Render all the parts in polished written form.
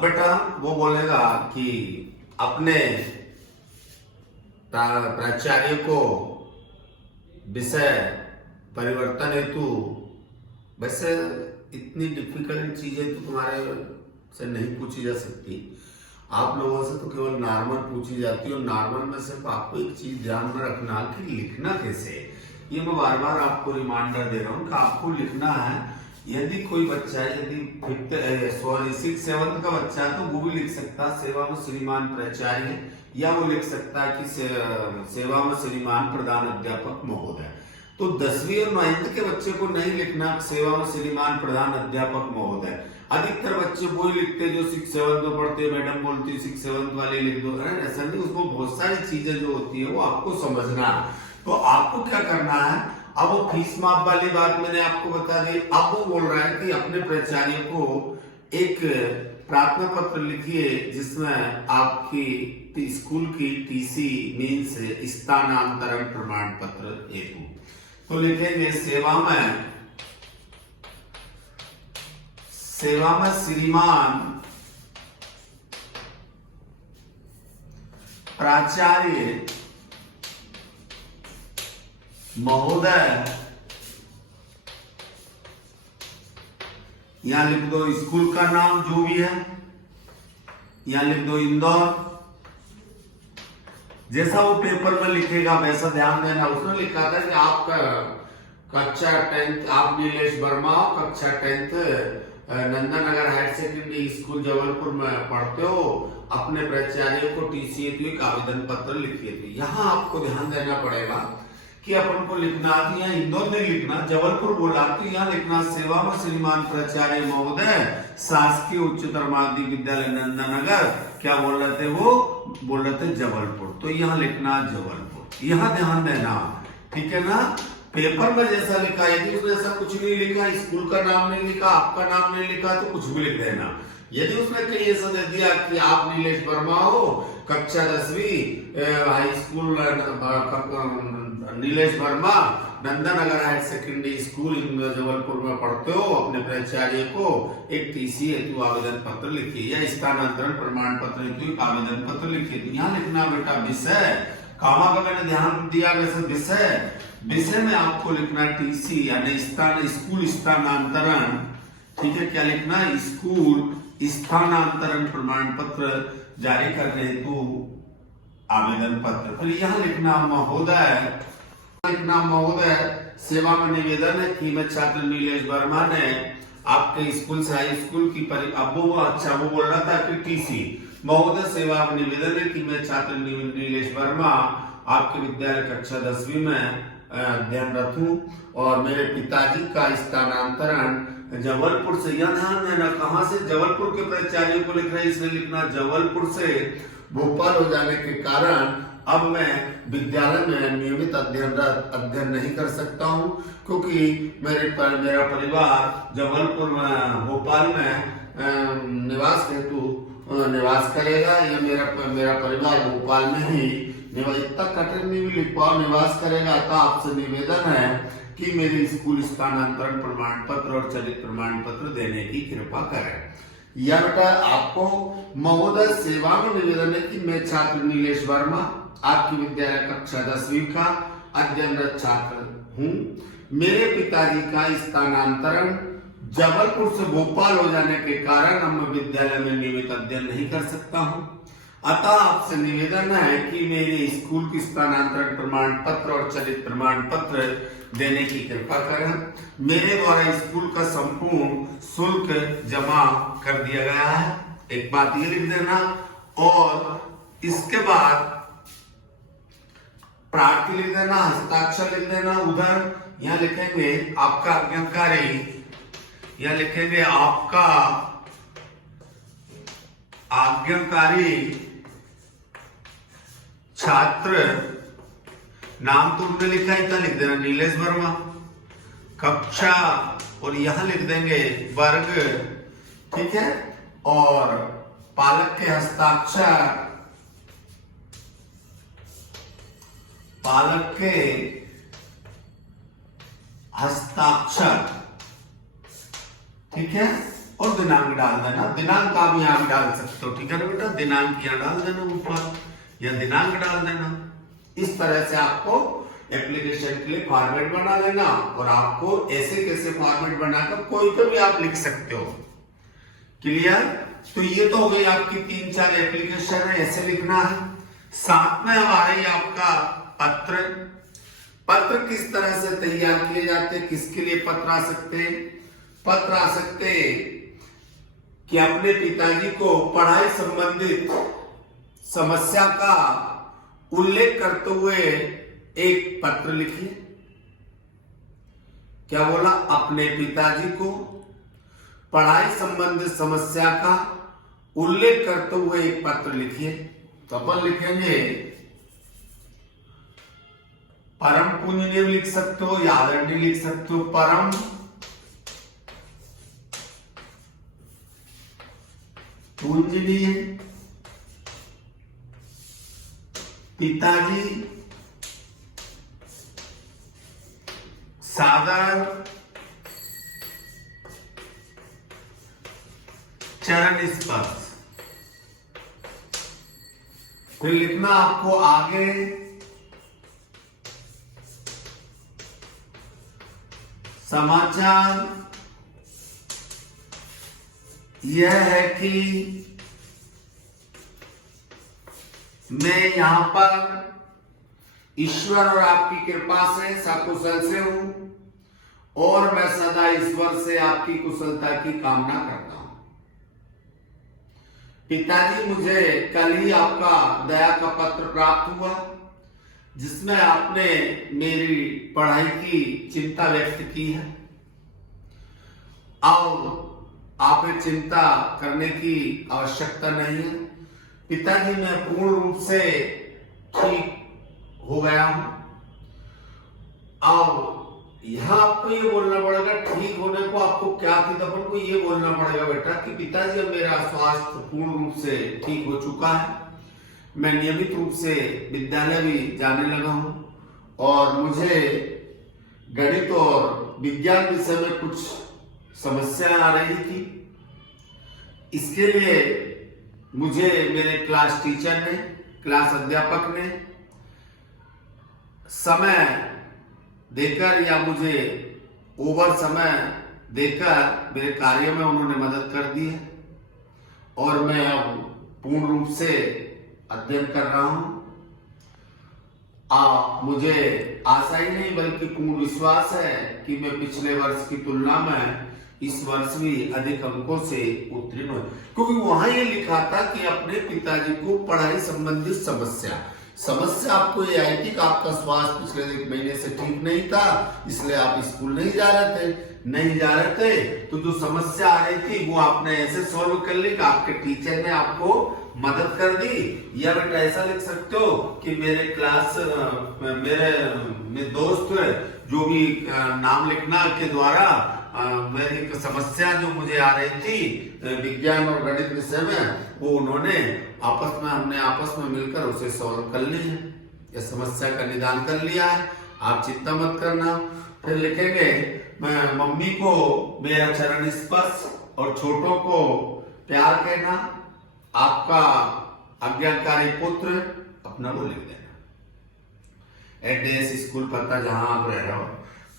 अब बेटा वो बोलेगा कि अपने प्राचार्य को विषय परिवर्तन हेतु, वैसे इतनी डिफिकल्ट चीजें तो तुम्हारे से नहीं पूछी जा सकती, आप लोगों से तो केवल नॉर्मल पूछी जाती है। और नॉर्मल में सिर्फ आपको एक चीज ध्यान में रखना कि लिखना कैसे, ये मैं बार बार आपको रिमाइंडर दे रहा हूँ कि आपको लिखना है। यदि कोई बच्चा है, यदि 6th-7th का बच्चा है तो वो भी लिख सकता है सेवा में श्रीमान प्राचार्य, या वो लिख सकता है कि सेवा में श्रीमान प्रधान अध्यापक महोदय। तो 10वीं और 9th के बच्चे को नहीं लिखना सेवा में श्रीमान प्रधान अध्यापक महोदय। अधिकतर बच्चे वो ही लिखते जो 6th-7th में पढ़ते, मैडम बोलती 6th-7th वाले लिख दो, ऐसा नहीं। उसको बहुत सारी चीजें जो होती है वो आपको समझना है। तो आपको क्या करना है, अब वो फीस माफ वाली बात मैंने आपको बता दी। अब वो बोल रहा है कि अपने प्राचार्य को एक प्रार्थना पत्र लिखिए जिसमें आपकी स्कूल की टीसी मीन्स स्थानांतरण प्रमाण पत्र हेतु। तो लिखेंगे सेवा में श्रीमान प्राचार्य महोदय, यहां लिख दो स्कूल का नाम जो भी है, यहां लिख दो इंदौर। जैसा वो पेपर में लिखेगा वैसा ध्यान देना। उसने लिखा था कि आपका कक्षा 10th आप नीलेश वर्मा कक्षा 10th नंदन नगर हायर सेकेंडरी स्कूल जबलपुर में पढ़ते हो, अपने प्राचार्य को टीसी हेतु एक आवेदन पत्र लिखिए। तो यहाँ आपको ध्यान देना पड़ेगा कि अपन को लिखना है, यहाँ इंदौर नहीं लिखना, जबलपुर बोला तो यहाँ लिखना सेवा में श्रीमान प्राचार्य महोदय शासकीय उच्चतर माध्यमिक विद्यालय नंदन नगर, क्या बोल रहे थे वो, बोल रहे थे जबलपुर। तो यहाँ लिखना जबलपुर, यहाँ ध्यान देना, ठीक है ना। पेपर में जैसा लिखा, यदि उसने ऐसा कुछ नहीं लिखा, स्कूल का नाम नहीं लिखा, आपका नाम नहीं लिखा, तो कुछ भी लिख देना। यदि उसने कहीं ऐसा दे दिया कि आप नीलेश वर्मा हो, कक्षा 10वीं हाई स्कूल नीलेश वर्मा नंदन नगर हायर सेकेंडरी स्कूल जबलपुर में पढ़ते हो, अपने प्राचार्य को एक टीसी हेतु आवेदन पत्र लिखिए या स्थानांतरण प्रमाण पत्र हेतु एक आवेदन पत्र लिखिए। तो यहाँ लिखना बेटा विषय, कामा का मैंने ध्यान दिया, वैसे विषय में आपको लिखना टीसी यानी स्कूल स्थानांतरण, ठीक है। क्या लिखना, स्कूल स्थानांतरण प्रमाण पत्र जारी करने हेतु आवेदन पत्र। फिर यहाँ लिखना महोदय, सेवा में निवेदन है कि मैं छात्र नीलेश वर्मा ने आपके स्कूल से हाई स्कूल की अब वो अच्छा वो बोल रहा था कि टीसी, महोदय सेवा में निवेदन है कि मैं छात्र नीलेश वर्मा आपके विद्यालय कक्षा 10वीं में अध्ययनरत हूँ और मेरे पिताजी का स्थानांतरण जबलपुर से, यह ध्यान देना कहां से, जबलपुर के प्राचार्य को लिख रहे हैं, इसलिए लिखना जबलपुर से भोपाल हो जाने के कारण अब मैं विद्यालय में नियमित अध्ययन नहीं कर सकता हूं, क्योंकि मेरा परिवार जबलपुर में भोपाल में निवास हेतु निवास करेगा, या मेरा परिवार भोपाल में ही इतना कठिन नहीं लिख पाओ निवास करेगा। तो आपसे निवेदन है कि मेरे स्कूल स्थानांतरण प्रमाण पत्र और चलित प्रमाण पत्र देने की कृपा करें। यह बेटा आपको महोदय सेवा में निवेदन है कि मैं छात्र नीलेश वर्मा आपकी विद्यालय कक्षा 10वीं का अध्ययनरत छात्र हूँ, मेरे पिताजी का स्थानांतरण जबलपुर से भोपाल हो जाने के कारण अब मैं विद्यालय में नियमित अध्ययन नहीं कर सकता हूँ, अतः आपसे निवेदन है कि मेरे स्कूल की स्थानांतरण प्रमाण पत्र और चलित प्रमाण पत्र देने की कृपा करें। मेरे द्वारा स्कूल का संपूर्ण शुल्क जमा कर दिया गया है, एक बात ये लिख देना। और इसके बाद प्रार्थी लिख देना, हस्ताक्षर लिख देना। उधर यहाँ लिखेंगे आपका आज्ञाकारी, यहाँ लिखेंगे आपका आज्ञाकारी छात्र, नाम तो उन्होंने लिखा ही था, लिख देना नीलेश वर्मा, कक्षा और यहां लिख देंगे वर्ग, ठीक है। और पालक के हस्ताक्षर, ठीक है। और दिनांक डाल देना। दिनांक आप यहाँ भी डाल सकते हो, ठीक है ना बेटा, दिनांक यहाँ डाल देना ऊपर या दिनांक डाल देना। इस तरह से आपको एप्लीकेशन के लिए फॉर्मेट बना लेना और आपको ऐसे कैसे फॉर्मेट बनाकर कोई तो भी आप लिख सकते हो। क्लियर? तो ये तो हो गई आपकी 3-4 एप्लीकेशन है, ऐसे लिखना है। साथ में अब आ रही आपका पत्र। पत्र किस तरह से तैयार किए जाते हैं, किसके लिए पत्र आ सकते हैं? पत्र आ सकते कि अपने पिताजी को पढ़ाई संबंधित समस्या का उल्लेख करते हुए एक पत्र लिखिए। क्या बोला? अपने पिताजी को पढ़ाई संबंधित समस्या का उल्लेख करते हुए एक पत्र लिखिए। तो अपन लिखेंगे परम पूजनीय लिख सकते हो या आदरणीय लिख सकते हो। परम पूजनीय पिताजी सादर चरण स्पर्श। फिर लिखना आपको आगे समाचार यह है कि मैं यहां पर ईश्वर और आपकी कृपा से सकुशल से हूं और मैं सदा ईश्वर से आपकी कुशलता की कामना करता हूं। पिताजी, मुझे कल ही आपका दया का पत्र प्राप्त हुआ जिसमें आपने मेरी पढ़ाई की चिंता व्यक्त की है। अब आप चिंता करने की आवश्यकता नहीं है। पिताजी, मैं पूर्ण रूप से ठीक हो गया हूं। अब यहां आपको ये बोलना पड़ेगा, ठीक होने को आपको क्या थी, तो अपन को ये बोलना पड़ेगा बेटा कि पिताजी अब मेरा स्वास्थ्य पूर्ण रूप से ठीक हो चुका है। मैं नियमित रूप से विद्यालय भी जाने लगा हूं और मुझे गणित और विज्ञान विषय में कुछ समस्याएं आ रही थी। इसके लिए मुझे मेरे क्लास टीचर ने, क्लास अध्यापक ने समय देकर या मुझे ओवर समय देकर मेरे कार्य में उन्होंने मदद कर दी है और मैं अब पूर्ण रूप से अध्ययन कर रहा हूं। मुझे आशा ही नहीं बल्कि पूर्ण विश्वास है कि मैं पिछले वर्ष की तुलना में इस वर्ष भी अधिक अंकों से उत्तीर्ण हुआ, क्योंकि वहां ये लिखा था कि अपने पिताजी को पढ़ाई संबंधित समस्या आपको ये आई थी कि आपका स्वास्थ्य पिछले 1 महीने से ठीक नहीं था, इसलिए आप स्कूल नहीं जा रहे थे। तो जो समस्या आ रही थी वो आपने ऐसे सॉल्व कर ली कि आपके टीचर ने आपको मदद कर दी। या बेटा ऐसा लिख सकते हो कि मेरे क्लास मेरे दोस्त जो भी नाम लिखना के द्वारा मेरी समस्या जो मुझे आ रही थी विज्ञान और गणित विषय में, वो हमने आपस में मिलकर उसे सॉल्व कर ली है, या समस्या का निदान कर लिया है। आप चिंता मत करना। फिर लिखेंगे मैं मम्मी को मेरा चरण स्पर्श और छोटों को प्यार कहना, आपका आज्ञाकारी पुत्र, अपना वो लिख देना। एड्रेस, स्कूल पता, जहां आप रह रहे हो,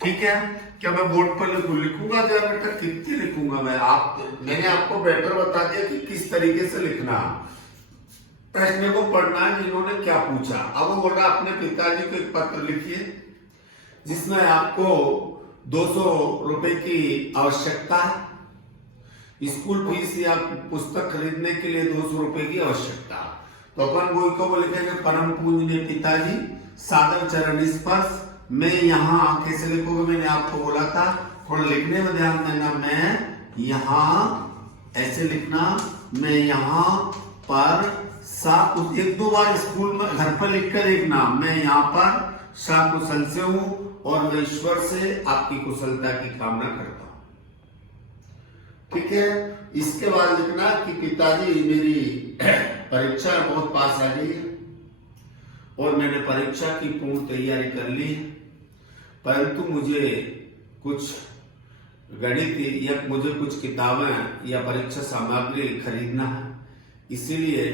ठीक है। क्या मैं बोर्ड पर लिखूंगा? तो बेटा कितनी लिखूंगा मैंने आपको बेटर बता दिया कि किस तरीके से लिखना। प्रश्न को पढ़ना है जिन्होंने क्या पूछा। अब वो बोल रहा अपने पिताजी को एक पत्र लिखिए जिसमें आपको 200 रुपए की आवश्यकता है। स्कूल फीस या पुस्तक खरीदने के लिए 200 रुपए की आवश्यकता। तो अपन वो को लिखेंगे परम पूजनीय पिताजी सादर चरण स्पर्श। मैं यहाँ कैसे लिखोगे, मैंने आपको बोला था, थोड़ा लिखने में ध्यान देना। मैं यहाँ ऐसे लिखना, मैं यहाँ पर एक दो बार स्कूल में घर पर लिख कर देखना, मैं यहाँ पर सकुशल से हूँ और मैं ईश्वर से आपकी कुशलता की कामना करता हूँ, ठीक है। इसके बाद लिखना कि पिताजी मेरी परीक्षा बहुत पास आ गई है और मैंने परीक्षा की पूर्ण तैयारी कर ली है, परंतु मुझे कुछ गणित या मुझे कुछ किताबें या परीक्षा सामग्री खरीदना है, इसीलिए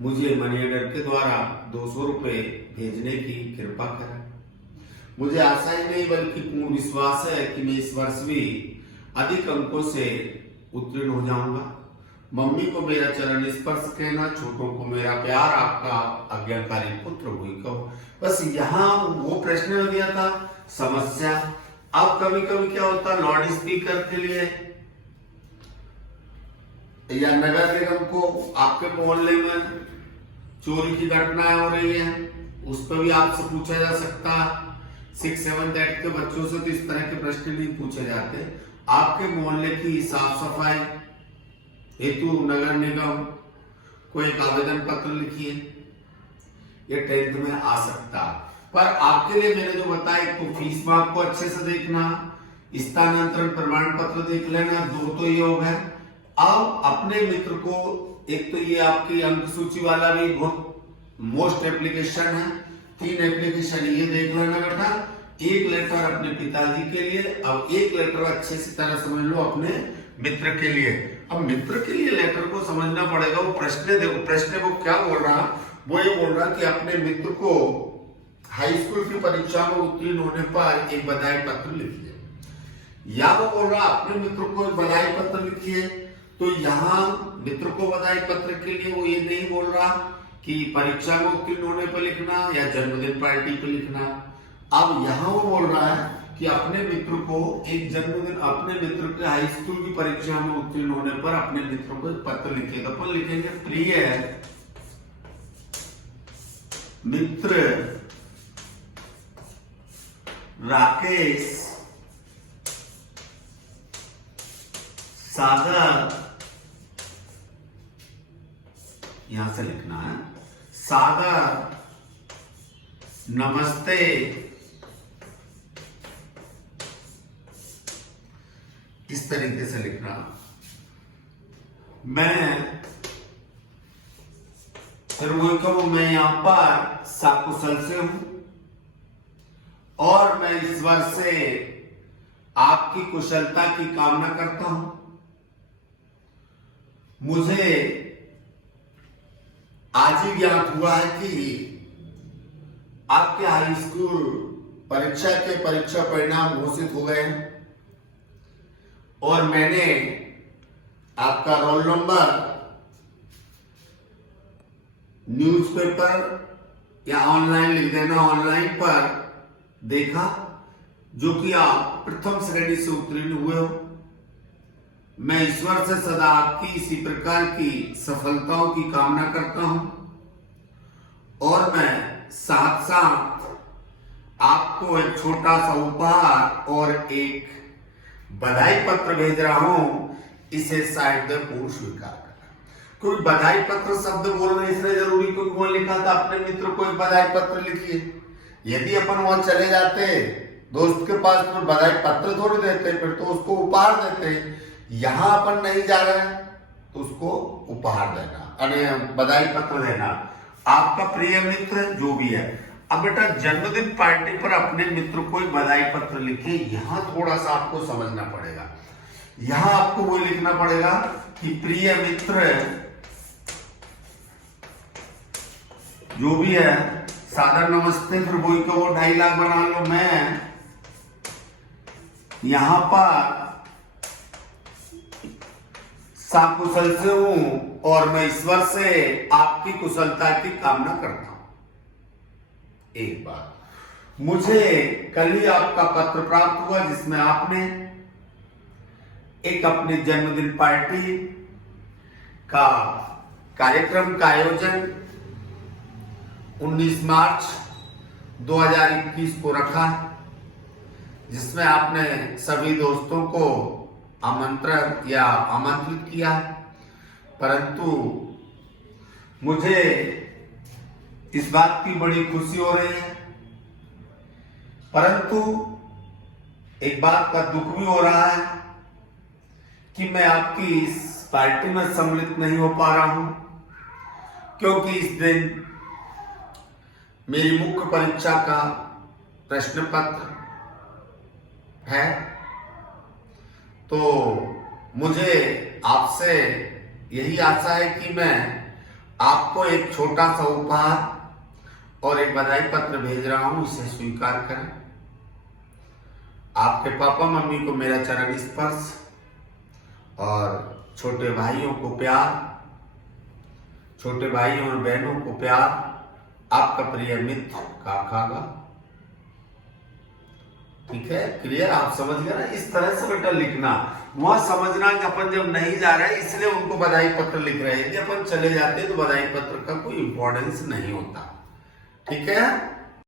मुझे मनी ऑर्डर के द्वारा 200 रुपये भेजने की कृपा करें। मुझे आशा ही नहीं बल्कि पूर्ण विश्वास है कि मैं इस वर्ष भी अधिक अंकों से उत्तीर्ण हो जाऊंगा। मम्मी को मेरा चरण स्पर्श कहना, छोटों को मेरा प्यार, आपका आज्ञाकारी पुत्र हुई कहो। बस यहाँ वो प्रश्न हो गया था समस्या। अब कभी कभी क्या होता है, लाउड स्पीकर के लिए या नगर निगम को आपके मोहल्ले में चोरी की घटनाएं हो रही है, उस पर भी आपसे पूछा जा सकता है। 6, 7, 8 के बच्चों से तो इस तरह के प्रश्न नहीं पूछे जाते। आपके मोहल्ले की साफ सफाई हेतु नगर निगम को एक आवेदन पत्र लिखिए, ये 10th में आ सकता है। पर आपके लिए मैंने जो बताया, एक तो फीस में आपको अच्छे से देखना, स्थानांतरण प्रमाण पत्र देख लेना, 2 तो ये हो गए। अब अपने मित्र को, एक तो ये आपकी अंक सूची वाला भी बहुत मोस्ट एप्लीकेशन है, 3 एप्लीकेशन ये देख लेना बेटा। एक लेटर अपने पिताजी के लिए, अब एक लेटर अच्छे से तरह समझ लो अपने मित्र के लिए। अब मित्र के लिए लेटर को समझना पड़ेगा। वो प्रश्न देखो, प्रश्न वो क्या बोल रहा, वो ये बोल रहा कि अपने मित्र को हाई स्कूल की परीक्षा में उत्तीर्ण होने पर एक बधाई पत्र लिखिए, या वो बोल रहा अपने मित्र को एक बधाई पत्र लिखिए। तो यहाँ मित्र को बधाई पत्र के लिए वो ये नहीं बोल रहा कि परीक्षा में उत्तीर्ण होने पर लिखना या जन्मदिन पार्टी पे लिखना। अब यहाँ वो बोल रहा है कि अपने मित्र को एक जन्मदिन, अपने मित्र के हाई स्कूल की परीक्षा में उत्तीर्ण होने पर अपने मित्र को एक पत्र लिखे। तो अपन लिखेंगे, प्रिय मित्र राकेश सागर, यहां से लिखना है, सागर नमस्ते, इस तरीके से लिखना। मैं फिर वो कहूं, मैं यहां पर सकुशल से हूं और मैं ईश्वर से आपकी कुशलता की कामना करता हूं। मुझे आज ही ज्ञात हुआ है कि आपके हाई स्कूल परीक्षा के परीक्षा परिणाम घोषित हो गए हैं और मैंने आपका रोल नंबर न्यूज़पेपर या ऑनलाइन लिख देना, ऑनलाइन पर देखा, जो कि आप प्रथम श्रेणी से उत्तीर्ण हुए हो। मैं ईश्वर से सदा आपकी इसी प्रकार की सफलताओं की कामना करता हूं और मैं साथ साथ आपको एक छोटा सा उपहार और एक बधाई पत्र भेज रहा हूं, इसे शायद पूर्ण स्वीकार करना। कोई बधाई पत्र शब्द बोलना इसलिए जरूरी क्योंकि वो लिखा था अपने मित्र को एक बधाई पत्र लिखिए। यदि अपन वहां चले जाते दोस्त के पास तो बधाई पत्र थोड़ी देते, फिर तो उसको उपहार देते। यहां अपन नहीं जा रहे हैं तो उसको उपहार देना, अरे बधाई पत्र देना। आपका प्रिय मित्र जो भी है, अब बेटा जन्मदिन पार्टी पर अपने मित्र को एक बधाई पत्र लिखिए। यहां थोड़ा सा आपको समझना पड़ेगा, यहां आपको वो लिखना पड़ेगा कि प्रिय मित्र जो भी है, सादर नमस्ते, फिर वही का वो 2.5 लाख बना लो। मैं यहां पर सकुशल से हूं और मैं ईश्वर से आपकी कुशलता की कामना करता हूं। एक बात, मुझे कल ही आपका पत्र प्राप्त हुआ जिसमें आपने एक अपने जन्मदिन पार्टी का कार्यक्रम का आयोजन 19 मार्च 2021 को रखा, जिसमें आपने सभी दोस्तों को आमंत्रण या आमंत्रित किया। परंतु मुझे इस बात की बड़ी खुशी हो रही है, परंतु एक बात का दुख भी हो रहा है कि मैं आपकी इस पार्टी में सम्मिलित नहीं हो पा रहा हूं, क्योंकि इस दिन मेरी मुख्य परीक्षा का प्रश्न पत्र है तो मुझे आपसे यही आशा है कि मैं आपको एक छोटा सा उपहार और एक बधाई पत्र भेज रहा हूं, इसे स्वीकार करें। आपके पापा मम्मी को मेरा चरण स्पर्श और छोटे भाइयों को प्यार, छोटे भाइयों और बहनों को प्यार, आपका प्रिय मित्र काका। ठीक है, क्लियर? आप समझ गए ना? इस तरह से बेटा लिखना, वहां समझना कि अपन जब नहीं जा रहे इसलिए उनको बधाई पत्र लिख रहे हैं। यदि अपन चले जाते तो बधाई पत्र का कोई इंपॉर्टेंस नहीं होता। ठीक है।